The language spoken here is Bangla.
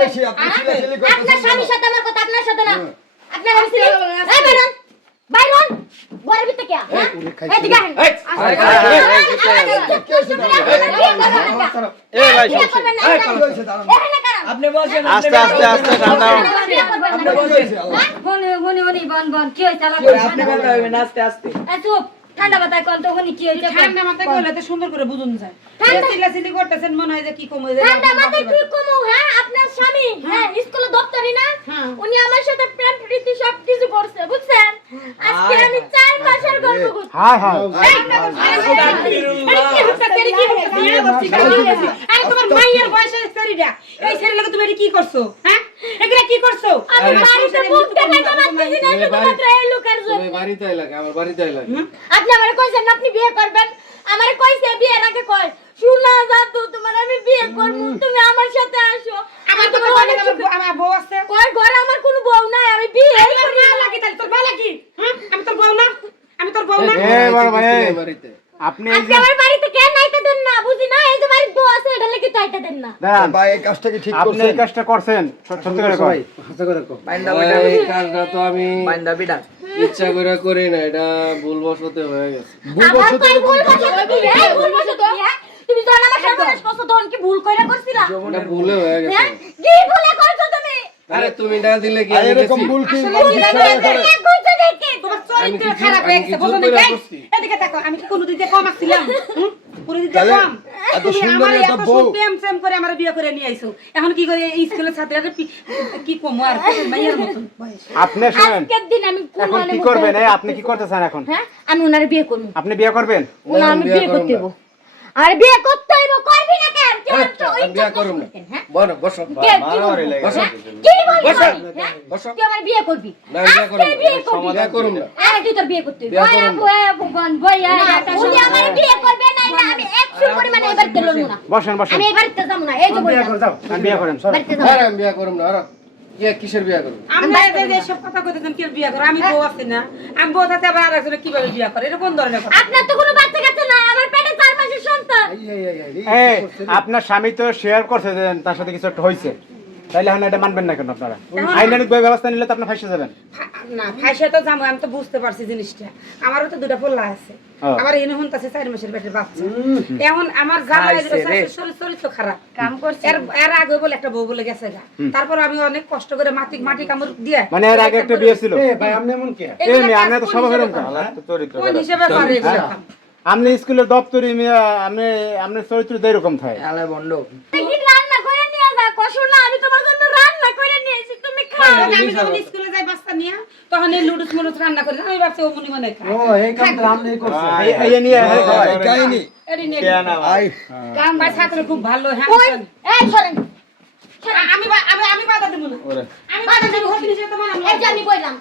বেশি আপনি ছিলাছিলি করতেছেন আপনার স্বামীর সাথে আমার কথা আপনার সাথে না আপনার আমি ছিল এই বাইরন বাইরন ঘরের ভিতরে কে এই দিকে আসেন এই ভাই আপনি বলছেন আস্তে আস্তে আস্তে ঠান্ডা আপনি বলছেন হনি বন কি হইছে আপনি বলতে হবে না আস্তে আস্তে চুপ ঠান্ডা মাথায় কোন তো হনি কি হইছে ঠান্ডা মাথায় কইলে তো সুন্দর করে বুঝুন যায় চিল্লাচিল্লি করতেছেন মনে হয় যে কি কম হয়ে ঠান্ডা মাথায় কি কমু হ্যাঁ আপনার স্বামী হ্যাঁ স্কুলে দপ্তরি না উনি আমার সাথে প্রেম প্রীতি সব কিছু করছে বুঝছেন আজকে আমি 4 মাসের গর্ভ করছি হায় হায় আরে তোমার মাইয়ের বয়সে সেরিডা এই সেরিলাকে তুমি কি করছো হ্যাঁ এগুলা কি করছো আমি বাড়িতে মুখটা খাইতে পারতেছি না শুধুমাত্র এই লোকের জন্য তুমি বাড়িতে লাগে আমার বাড়িতে লাগে আপনি আমারে কইছেন না আপনি বিয়ে করবেন আমারে কইছে বিয়ের আগে কয় শুনা জাদু তোমার আমি বিয়ে করব তুমি আমার সাথে আসো আমার তো আমার বউ আছে কয় ঘরে আমার কোনো বউ নাই আমি বিয়ে তোর মা লাগি তাহলে তোর মা লাগি হ্যাঁ আমি তোর বউ না আমি তোর বউ না এই বড় ভাই বাড়িতে আপনি এই আপনি যে আমার বাড়িতে কেন আইতে দেন না বুঝি না এই যে বাড়িতে বউ আছে এটা লাগি তো আইতে দেন না দাঁড়ান ভাই এই কাজটা কি ঠিক আপনি করছেন এই কাজটা করছেন সত্যি করে কই হাসা করে কো বাইন্দা এই কাজটা তো আমি বাইন্দা বিডা ইচ্ছা করে করি না এটা ভুলবশত হয়ে গেছে আমার কই ভুল বসে তো কি এই ভুল বসে তো তুমি তো আমার সর্বনাশ করছো তখন কি ভুল কইরা করছিলা এটা ভুলে হয়ে গেছে হ্যাঁ কি ভুলে করছো তুমি আরে তুমি না দিলে কি আর আমি এরকম গেছি ভুল কি এক করছো দেখি তোমার চরিত্র খারাপ হয়ে গেছে বুঝো না এদিকে দেখো আমি কি কোনো দিকে কম আসছিলাম কোনো দিকে তাহলে কম এত তুমি সুন্দর আমার একটা এত বউ। প্রেম প্রেম করে আমার বিয়ে করে নিয়ে আইছো এখন কি করে এই স্কুলের ছাত্রীরা কি কম আর মাইয়ের মতন বয়স আপনি শুনেন আজকের দিন আমি কোন এখন কি করবেন এই আপনি কি করতেছেন এখন হ্যাঁ আমি ওনারে বিয়ে করব আপনি বিয়ে করবেন ওনা আমি বিয়ে করতে দেব আর বিয়ে করতে হইব করবি না কেন কেন তো ওই আমি বিয়ে করব না হ্যাঁ বলো বসো মারামারি লেগে বসো কি বলছিস বসো তুই আমার বিয়ে করবি না বিয়ে করব আজকে বিয়ে করবি বিয়ে করব না আরে তুই তোর বিয়ে করতে হইব বিয়ে ভয় করব আপু বোন ভয় উনি আমার বিয়ে করবে না না আমি 100 পরিমাণে এবার তেল লব না বসেন বসেন আমি এবার তে যাব না এই যে বললাম আমি বিয়ে করেন সর বাড়িতে যাব আরে আমি বিয়ে করব না আর ইয়া কিসের বিয়ে করব আমরা এই সব কথা কইতেছেন কি বিয়ে করে আমি বউ আছি না আমি বউ থাকতে আবার আরেকজনে কিভাবে বিয়ে করে এটা কোন ধরনের কথা আপনার তো কোনো বাচ্চা কাচ্চা নাই আমার পেটে 4 মাসের সন্তান এই আপনার স্বামী তো শেয়ার করছে যে তার সাথে কিছু একটা হইছে তাইলে এখন এটা মানবেন না কেন আপনারা আইনানিক ব্যবস্থা নিলে তো আপনি ফাঁসে যাবেন না ফাইসা তো জানো আমি তো বুঝতে পারছি জিনিসটা আমারও তো দুটা পোলা আছে ও। আমার এনে হুনতাছে 4 মাসের পেটের বাচ্চা এখন আমার জামাই শরীর তো খারাপ কাম করছে এর আগে বলে একটা বউ বলে গেছে গা তারপর আমি অনেক কষ্ট করে মাটি কামড় দিয়ে মানে এর আগে একটা বিয়ে ছিল ভাই আপনি এমন কি এই মেয়ে আমরা তো সবাই এরকম চরিত্র কোন হিসেবে পারে এগুলো কাম? আপনি স্কুলের দপ্তরি মেয়ে আপনি আপনার চরিত্র তো এরকম থাকে আলে বন্ড কি রান্না করে নিয়ে যা কষ্ট না আমি তোমার জন্য রান্না করে নিয়েছি তুমি খাও আমি যখন স্কুলে যাই বাচ্চা নিয়ে তখন এই লুডুস মুডুস রান্না করি আমি ভাবছি ও মনে মনে খায় ও এই কামটা আপনি করছেন এই নিয়ে এই কাহিনী এরি নে আই কাম ভাই ছাত্র খুব ভালো হ্যাঁ ওই এই সরেন আমি বাধা দেব না আমি বাধা দেব হতে নিচে তোমার এই যে আমি কইলাম